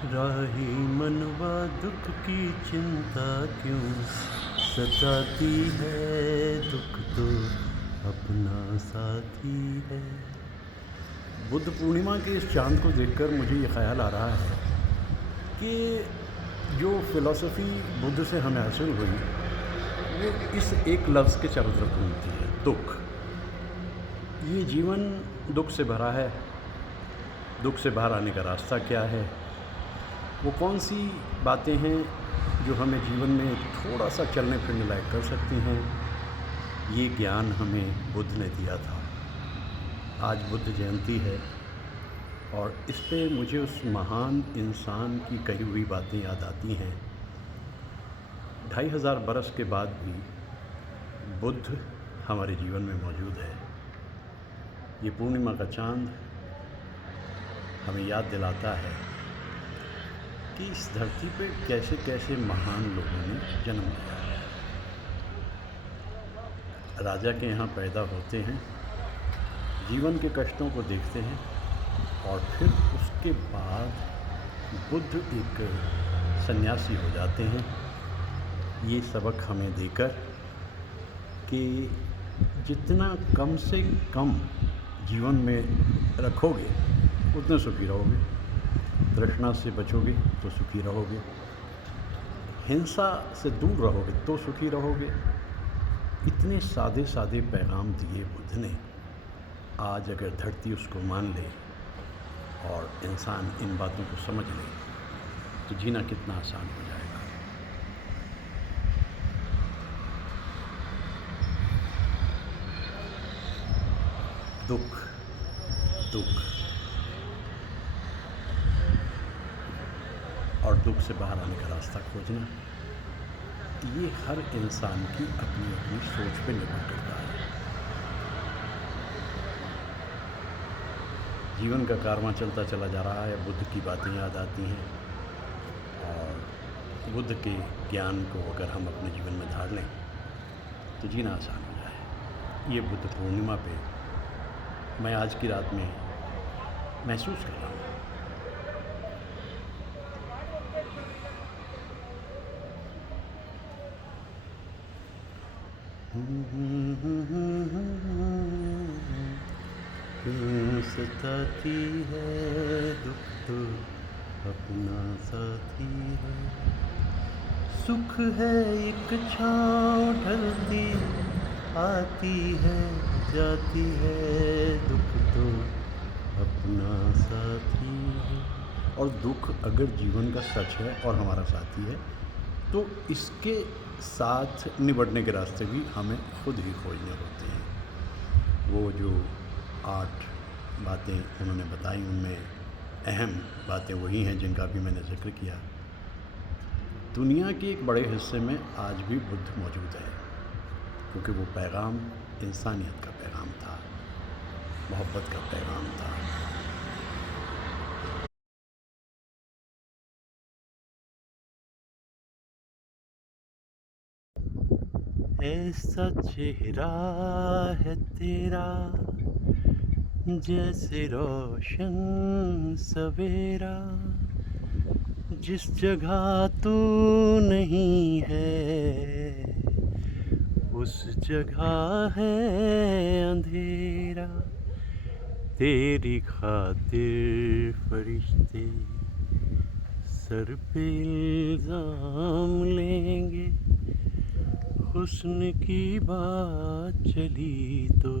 राही मनवा दुख की चिंता क्यों सताती है। दुख तो अपना साथी है। बुद्ध पूर्णिमा के इस चांद को देखकर मुझे ये ख्याल आ रहा है कि जो फ़िलॉसफ़ी बुद्ध से हमें हासिल हुई वो इस एक लफ्ज़ के चारों तरफ घूमती है, दुख। ये जीवन दुख से भरा है। दुख से बाहर आने का रास्ता क्या है? वो कौन सी बातें हैं जो हमें जीवन में थोड़ा सा चलने फिरने लायक कर सकती हैं? ये ज्ञान हमें बुद्ध ने दिया था। आज बुद्ध जयंती है और इस पे मुझे उस महान इंसान की कही हुई बातें याद आती हैं। 2500 बरस के बाद भी बुद्ध हमारे जीवन में मौजूद है। ये पूर्णिमा का चाँद हमें याद दिलाता है कि इस धरती पे कैसे कैसे महान लोगों ने जन्म लिया है। राजा के यहाँ पैदा होते हैं, जीवन के कष्टों को देखते हैं और फिर उसके बाद बुद्ध एक सन्यासी हो जाते हैं। ये सबक हमें देकर कि जितना कम से कम जीवन में रखोगे उतने सुखी रहोगे। तृष्णा से बचोगे तो सुखी रहोगे। हिंसा से दूर रहोगे तो सुखी रहोगे। इतने सादे सादे पैगाम दिए बुद्ध ने। आज अगर धरती उसको मान ले और इंसान इन बातों को समझ ले तो जीना कितना आसान हो जाएगा। दुख दुख और दुख से बाहर आने का रास्ता खोजना, ये हर इंसान की अपनी अपनी सोच पे निर्भर करता है। जीवन का कारवां चलता चला जा रहा है, बुद्ध की बातें याद आती हैं और बुद्ध के ज्ञान को अगर हम अपने जीवन में धार लें तो जीना आसान हो जाए। ये बुद्ध पूर्णिमा पे मैं आज की रात में महसूस कर रहा हूँ। क्यों सताती है दुख तो अपना साथी है। सुख है एक छाँव ढलती आती है जाती है। दुख तो अपना साथी है। और दुख अगर जीवन का सच है और हमारा साथी है तो इसके साथ निपटने के रास्ते भी हमें खुद ही खोजने होते हैं। वो जो 8 बातें उन्होंने बताई उनमें अहम बातें वही हैं जिनका भी मैंने ज़िक्र किया। दुनिया के एक बड़े हिस्से में आज भी बुद्ध मौजूद है क्योंकि वो पैगाम इंसानियत का पैगाम था, मोहब्बत का पैगाम था। ऐसा चेहरा है तेरा जैसे रोशन सवेरा। जिस जगह तू नहीं है उस जगह है अंधेरा। तेरी खातिर फरिश्ते सर पे इल्ज़ाम लेंगे। हुस्न की बात चली तो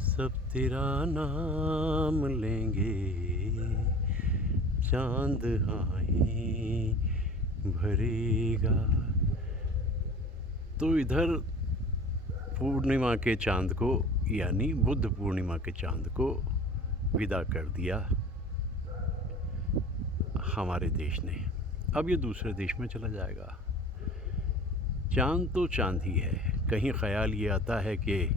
सब तेरा नाम लेंगे। चांद आए भरेगा। तो इधर पूर्णिमा के चांद को यानी बुद्ध पूर्णिमा के चांद को विदा कर दिया हमारे देश ने। अब ये दूसरे देश में चला जाएगा। चांद तो चांद ही है। कहीं ख्याल ये आता है कि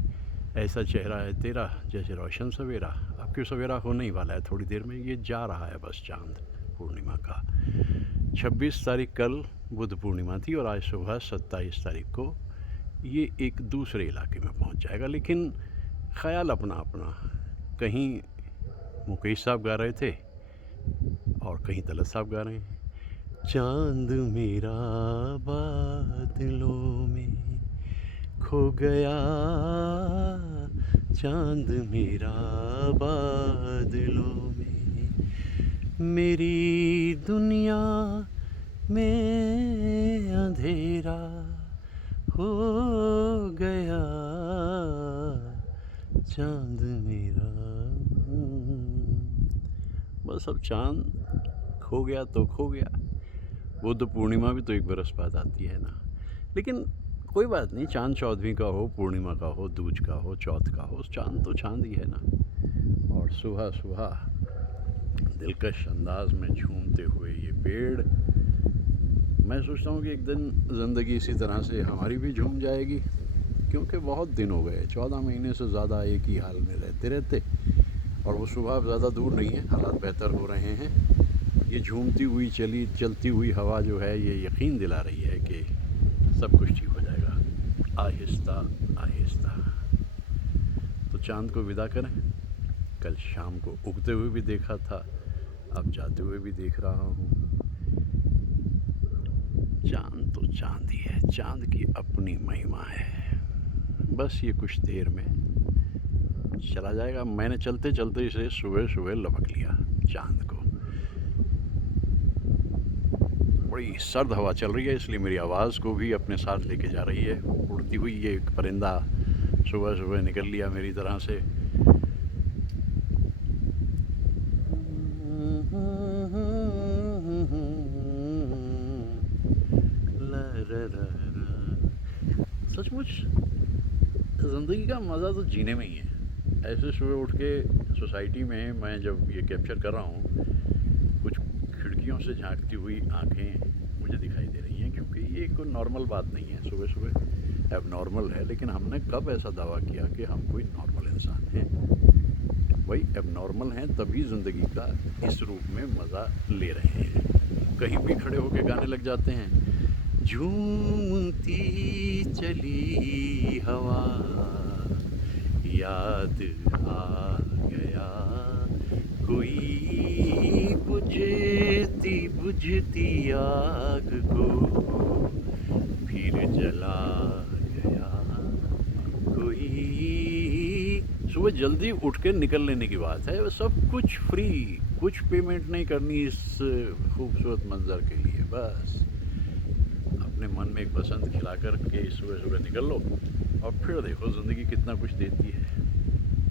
ऐसा चेहरा है तेरा जैसे रोशन सवेरा। अब क्यों सवेरा होने ही वाला है, थोड़ी देर में ये जा रहा है बस चांद पूर्णिमा का। 26 तारीख कल बुद्ध पूर्णिमा थी और आज सुबह 27 तारीख को ये एक दूसरे इलाके में पहुंच जाएगा। लेकिन ख्याल अपना अपना। कहीं मुकेश साहब गा रहे थे और कहीं तलत साहब गा रहे हैं, चांद मेरा बादलों में खो गया, चांद मेरा बादलों में, मेरी दुनिया में अंधेरा हो गया, चांद मेरा। बस अब चांद खो गया तो खो गया। बुद्ध पूर्णिमा भी तो एक बरस बाद आती है ना, लेकिन कोई बात नहीं, चांद चौदहवीं का हो, पूर्णिमा का हो, दूज का हो, चौथ का हो, चांद तो चांद ही है ना। और सुबह सुबह दिलकश अंदाज में झूमते हुए ये पेड़, मैं सोचता हूँ कि एक दिन ज़िंदगी इसी तरह से हमारी भी झूम जाएगी, क्योंकि बहुत दिन हो गए, 14 महीने से ज़्यादा एक ही हाल में रहते रहते। और वो सुबह ज़्यादा दूर नहीं है, हालात बेहतर हो रहे हैं। ये झूमती हुई चलती हुई हवा जो है, ये यकीन दिला रही है कि सब कुछ ठीक हो जाएगा, आहिस्ता आहिस्ता। तो चांद को विदा करें। कल शाम को उगते हुए भी देखा था, अब जाते हुए भी देख रहा हूँ। चांद तो चांद ही है, चांद की अपनी महिमा है। बस ये कुछ देर में चला जाएगा। मैंने चलते चलते इसे सुबह सुबह लपक लिया चांद को। बड़ी सर्द हवा चल रही है, इसलिए मेरी आवाज़ को भी अपने साथ लेके जा रही है। उड़ती हुई ये एक परिंदा सुबह सुबह निकल लिया मेरी तरह से। सचमुच ज़िंदगी का मज़ा तो जीने में ही है। ऐसे सुबह उठ के सोसाइटी में मैं जब ये कैप्चर कर रहा हूँ, कुछ खिड़कियों से झांकती हुई आंखें मुझे दिखाई दे रही हैं, क्योंकि ये कोई नॉर्मल बात नहीं है। सुबह सुबह अब नॉर्मल है, लेकिन हमने कब ऐसा दावा किया कि हम कोई नॉर्मल इंसान हैं? वही अब नॉर्मल हैं, तभी ज़िंदगी का इस रूप में मज़ा ले रहे हैं। कहीं भी खड़े होकर गाने लग जाते हैं, झूमती चली हवा, याद आ गया कोई बुझती बुझती आग को, फिर जला गया कोई। सुबह जल्दी उठ के निकल लेने की बात है, सब कुछ फ्री, कुछ पेमेंट नहीं करनी इस खूबसूरत मंजर के लिए। बस अपने मन में एक पसंद खिला कर के सुबह सुबह निकल लो, और फिर देखो ज़िंदगी कितना कुछ देती है।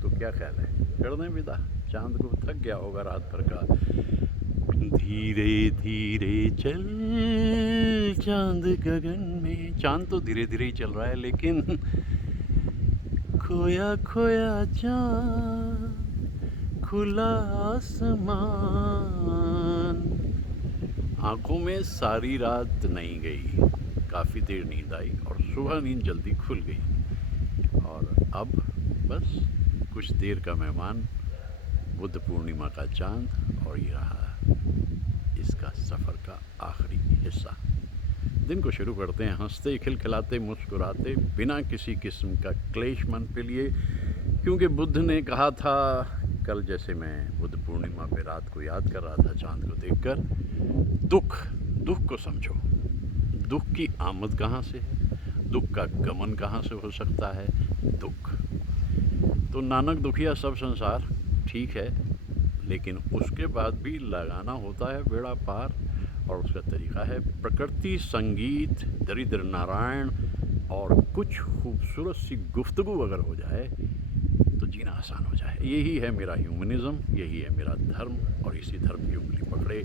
तो क्या ख्याल है, कर दें विदा? चांद को थक गया होगा रात भर का। धीरे धीरे चल चांद गगन में। चांद तो धीरे धीरे ही चल रहा है, लेकिन खोया खोया चांद, खुला आसमान। आंखों में सारी रात नहीं गई, काफ़ी देर नींद आई और सुबह नींद जल्दी खुल गई। और अब बस कुछ देर का मेहमान, बुद्ध पूर्णिमा का चांद, और ये रहा इसका सफ़र का आखिरी हिस्सा। दिन को शुरू करते हैं हंसते खिलखिलाते मुस्कुराते, बिना किसी किस्म का क्लेश मन पे लिए, क्योंकि बुद्ध ने कहा था कल, जैसे मैं बुद्ध पूर्णिमा पे रात को याद कर रहा था चांद को देखकर, दुख को समझो। दुख की आमद कहाँ से है, दुख का गमन कहाँ से हो सकता है? दुख तो नानक दुखिया सब संसार, ठीक है, लेकिन उसके बाद भी लगाना होता है बेड़ा पार, और उसका तरीका है प्रकृति, संगीत, दरिद्र नारायण और कुछ खूबसूरत सी गुफ्तगू अगर हो जाए तो जीना आसान हो जाए। यही है मेरा ह्यूमनिज़म, यही है मेरा धर्म, और इसी धर्म की उंगली पकड़े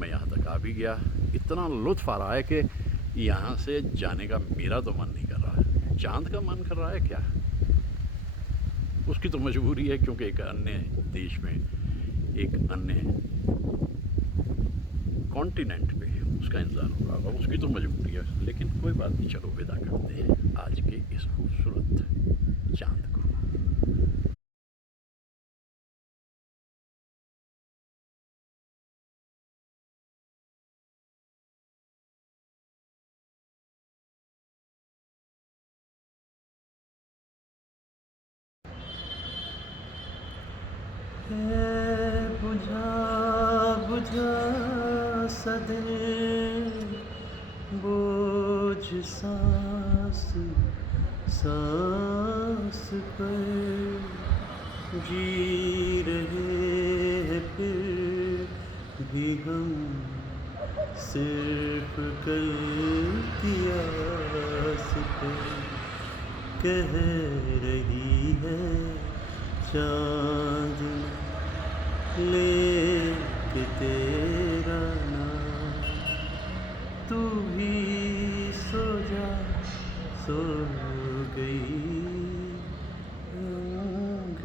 मैं यहाँ तक आ भी गया। इतना लुत्फ़ आ रहा है कि यहाँ से जाने का मेरा तो मन नहीं कर रहा है। चांद का मन कर रहा है क्या? उसकी तो मजबूरी है, क्योंकि एक अन्य देश में, एक अन्य कॉन्टिनेंट पे उसका इंतज़ार हो रहा होगा, उसकी तो मजबूरी है। लेकिन कोई बात नहीं, चलो विदा करते हैं आज के इस खूबसूरत चांद को। बुझा बुझा सा दिल बोझ सांस सांस पर जी रहे हैं फिर भी हम सिर्फ कल की आस पे कह रही है चांदनी लेके तेरा नाम तू भी सो जा सो गई रंग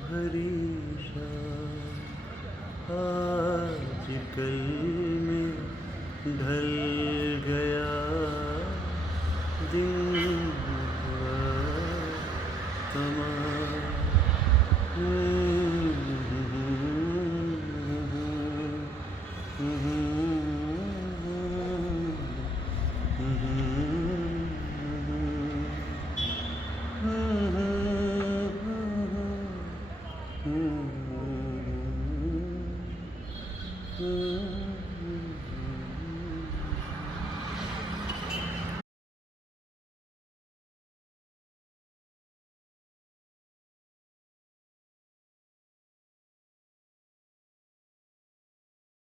भरी शाम आज कल में ढल गया दिन हुआ तमाम Mm-hmm.